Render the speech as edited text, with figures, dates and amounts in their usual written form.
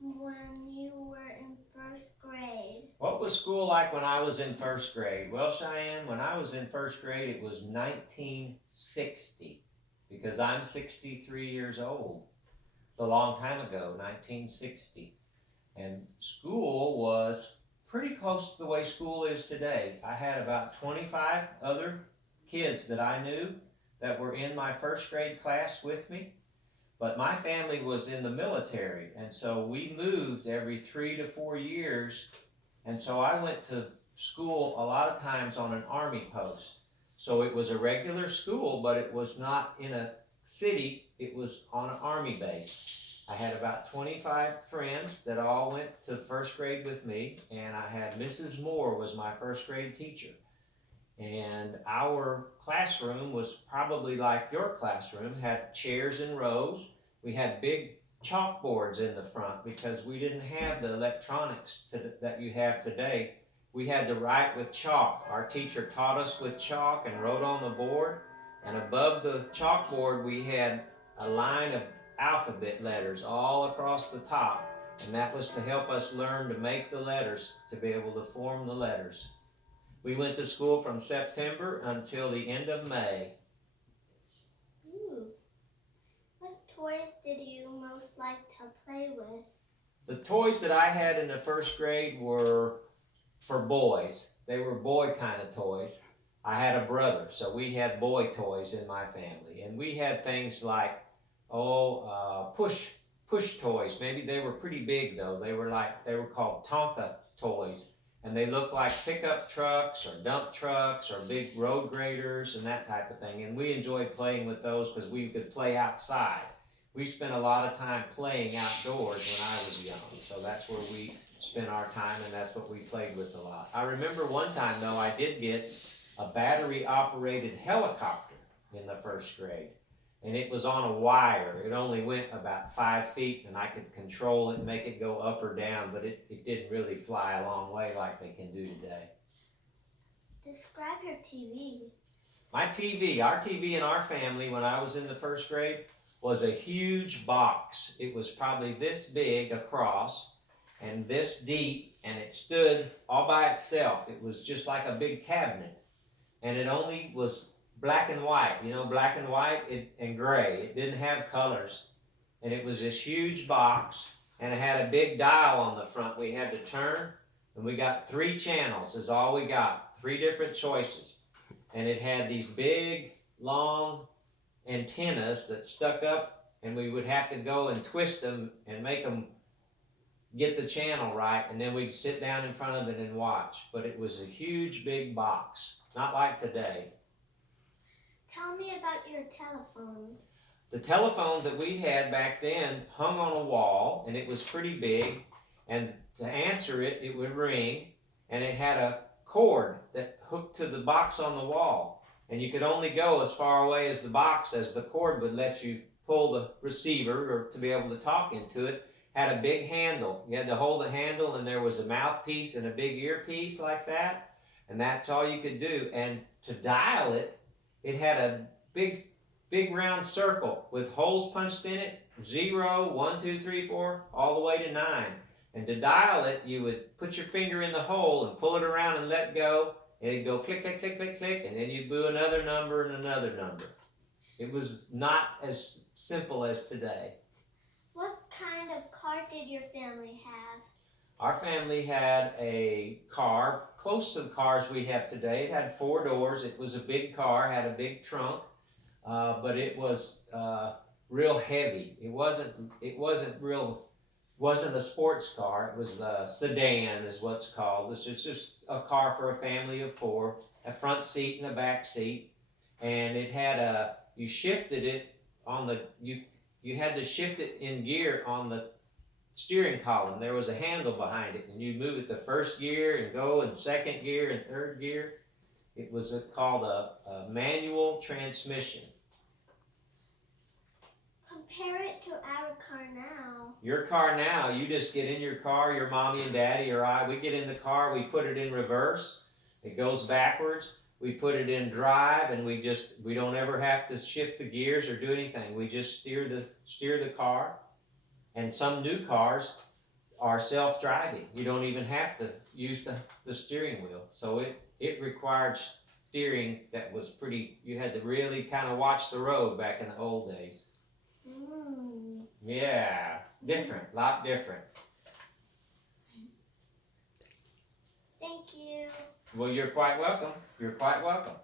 when you were in first grade? What was school like when I was in first grade? Well, Cheyenne, when I was in first grade, it was 1960 because I'm 63 years old. It's a long time ago, 1960. And school was pretty close to the way school is today. I had about 25 other kids that I knew that were in my first grade class with me. But my family was in the military, and so we moved every 3 to 4 years. And so I went to school a lot of times on an army post. So it was a regular school, but it was not in a city, it was on an army base. I had about 25 friends that all went to first grade with me, and I had Mrs. Moore was my first grade teacher. And our classroom was probably like your classroom, had chairs in rows. We had big chalkboards in the front because we didn't have the electronics that you have today. We had to write with chalk. Our teacher taught us with chalk and wrote on the board. And above the chalkboard, we had a line of alphabet letters all across the top. And that was to help us learn to make the letters, to be able to form the letters. We went to school from September until the end of May. Ooh. What toys did you most like to play with? The toys that I had in the first grade were for boys. They were boy kind of toys. I had a brother, so we had boy toys in my family. And we had things like, push toys. Maybe they were pretty big though. They were called Tonka toys. And they looked like pickup trucks or dump trucks or big road graders and that type of thing. And we enjoyed playing with those because we could play outside. We spent a lot of time playing outdoors when I was young. So that's where we spent our time, and that's what we played with a lot. I remember one time though, I did get a battery operated helicopter in the first grade. And it was on a wire. It only went about 5 feet, and I could control it and make it go up or down, but it didn't really fly a long way like they can do today. Describe your TV. My TV, our TV in our family when I was in the first grade was a huge box. It was probably this big across and this deep, and it stood all by itself. It was just like a big cabinet, and it only was black and white, black and white and gray. It didn't have colors. And it was this huge box, and it had a big dial on the front we had to turn, and we got 3 channels is all we got, 3 different choices. And it had these big, long antennas that stuck up, and we would have to go and twist them and make them get the channel right, and then we'd sit down in front of it and watch. But it was a huge, big box, not like today. Tell me about your telephone. The telephone that we had back then hung on a wall, and it was pretty big, and to answer it, it would ring, and it had a cord that hooked to the box on the wall, and you could only go as far away as the box as the cord would let you pull the receiver or to be able to talk into it. Had a big handle. You had to hold the handle, and there was a mouthpiece and a big earpiece like that, and that's all you could do. And to dial it, it had a big round circle with holes punched in it, 0, 1, 2, 3, 4, all the way to 9. And to dial it, you would put your finger in the hole and pull it around and let go, and it'd go click, click, click, click, click, and then you'd do another number and another number. It was not as simple as today. What kind of car did your family have? Our family had a car, close to the cars we have today. It had 4 doors. It was a big car, had a big trunk, but it was real heavy. It wasn't a sports car. It was a sedan, is what's called. This is just a car for a family of 4, a front seat and a back seat, and it had you shifted it on the you had to shift it in gear on the steering column. There was a handle behind it, and you move it to first gear and go in second gear and third gear. It was called a manual transmission. Compare it to our car now. Your car now, you just get in your car, your mommy and daddy or I, we get in the car, we put it in reverse, it goes backwards, we put it in drive, and we don't ever have to shift the gears or do anything. We just steer the car. And some new cars, are self-driving. You don't even have to use the steering wheel. So it required steering that was pretty, you had to really kind of watch the road back in the old days. Mm. Yeah, different, lot different. Thank you. Well, you're quite welcome. You're quite welcome.